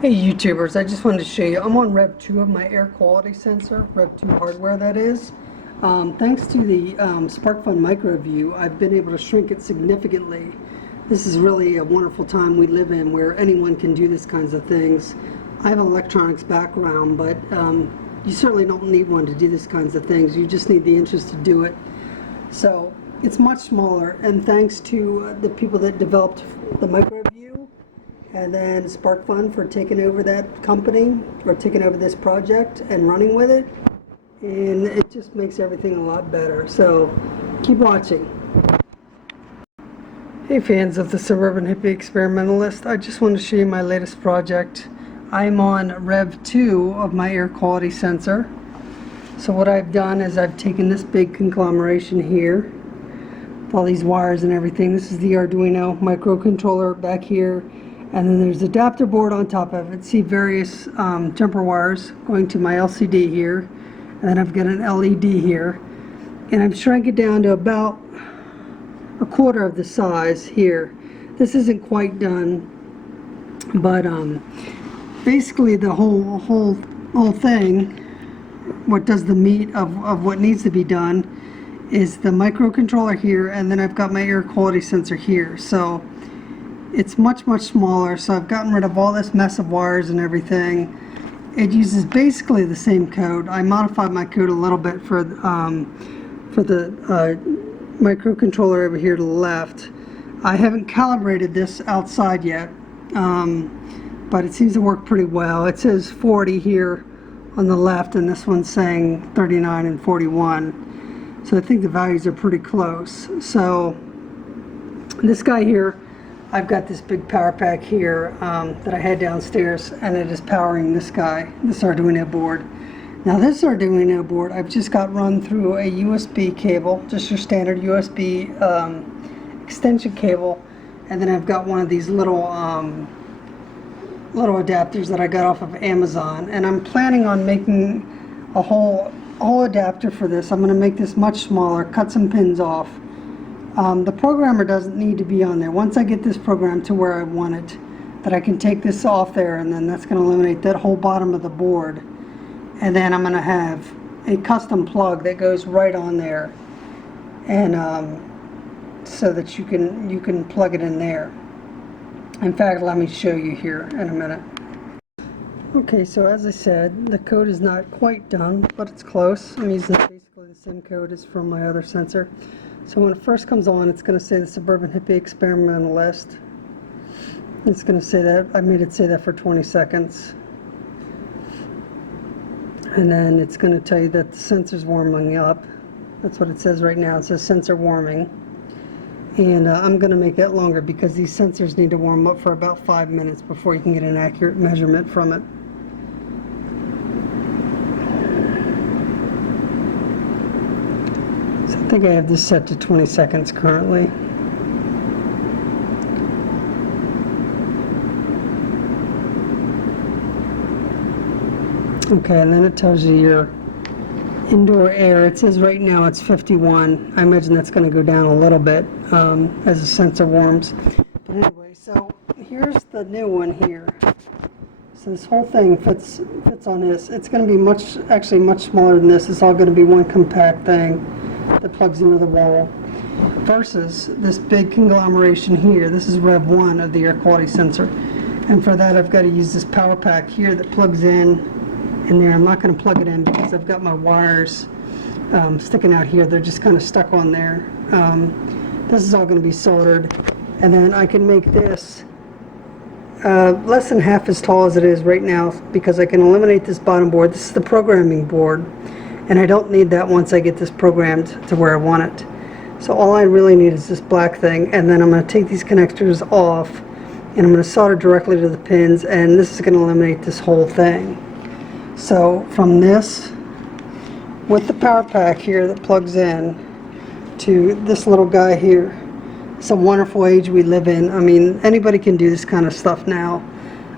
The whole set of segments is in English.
Hey YouTubers, I just wanted to show you, I'm on Rev 2 of my air quality sensor, Rev 2 hardware that is. Thanks to the Sparkfun Microview, I've been able to shrink it significantly. This is really a wonderful time we live in where anyone can do these kinds of things. I have an electronics background, but you certainly don't need one to do these kinds of things. You just need the interest to do it. So it's much smaller, and thanks to the people that developed the Microview, and then Sparkfun for taking over that company, or taking over this project and running with it. And it just makes everything a lot better. So keep watching. Hey fans of the Suburban Hippie Experimentalist, I just want to show you my latest project. I'm on Rev 2 of my air quality sensor. So what I've done is I've taken this big conglomeration here, all these wires and everything. This is the Arduino microcontroller back here. And then there's adapter board on top of it. See various jumper wires going to my LCD here. And then I've got an LED here. And I've shrunk it down to about a quarter of the size here. This isn't quite done, but basically the whole thing, what does the meat of what needs to be done is the microcontroller here, and then I've got my air quality sensor here. So it's much smaller, so I've gotten rid of all this mess of wires and everything. It uses basically the same code. I modified my code a little bit for the microcontroller over here to the left. I haven't calibrated this outside yet, but it seems to work pretty well. It says 40 here on the left, and this one's saying 39 and 41. So I think the values are pretty close. So this guy here, I've got this big power pack here that I had downstairs, and it is powering this guy, this Arduino board. Now this Arduino board I've just got run through a USB cable, just your standard USB extension cable, and then I've got one of these little adapters that I got off of Amazon, and I'm planning on making a whole adapter for this. I'm going to make this much smaller, cut some pins off. The programmer doesn't need to be on there. Once I get this program to where I want it, that I can take this off there, and then that's going to eliminate that whole bottom of the board. And then I'm going to have a custom plug that goes right on there, and so that you can plug it in there. In fact, let me show you here in a minute. Okay, so as I said, the code is not quite done, but it's close. I'm using basically the same code as from my other sensor. So when it first comes on, it's going to say the Suburban Hippie Experimentalist. It's going to say that. I made it say that for 20 seconds. And then it's going to tell you that the sensor's warming up. That's what it says right now. It says sensor warming. And I'm going to make that longer because these sensors need to warm up for about 5 minutes before you can get an accurate measurement from it. I think I have this set to 20 seconds currently. Okay, and then it tells you your indoor air. It says right now it's 51. I imagine that's going to go down a little bit as the sensor warms. But anyway, so here's the new one here. So this whole thing fits on this. It's going to be actually much smaller than this. It's all going to be one compact thing that plugs into the wall, versus this big conglomeration here. This is Rev 1 of the air quality sensor, and for that I've got to use this power pack here that plugs in there. I'm not going to plug it in because I've got my wires sticking out here. They're just kind of stuck on there. This is all going to be soldered, and then I can make this less than half as tall as it is right now, because I can eliminate this bottom board. This is the programming board, and I don't need that once I get this programmed to where I want it. So all I really need is this black thing, and then I'm going to take these connectors off, and I'm going to solder directly to the pins, and this is going to eliminate this whole thing. So from this, with the power pack here that plugs in, to this little guy here, it's a wonderful age we live in. I mean, anybody can do this kind of stuff now.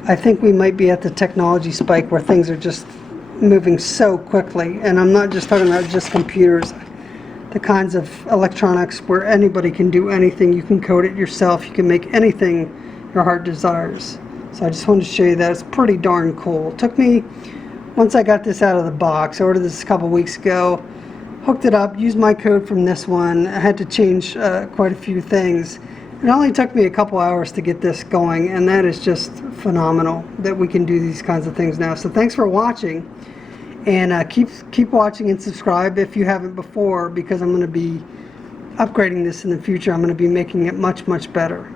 I think we might be at the technology spike where things are just moving so quickly, and I'm not just talking about just computers, the kinds of electronics where anybody can do anything. You can code it yourself, you can make anything your heart desires. So I just wanted to show you that. It's pretty darn cool. It took me, once I got this out of the box, I ordered this a couple weeks ago, hooked it up, used my code from this one. I had to change quite a few things. It only took me a couple hours to get this going, and that is just phenomenal that we can do these kinds of things now. So thanks for watching, and keep watching and subscribe if you haven't before, because I'm going to be upgrading this in the future. I'm going to be making it much better.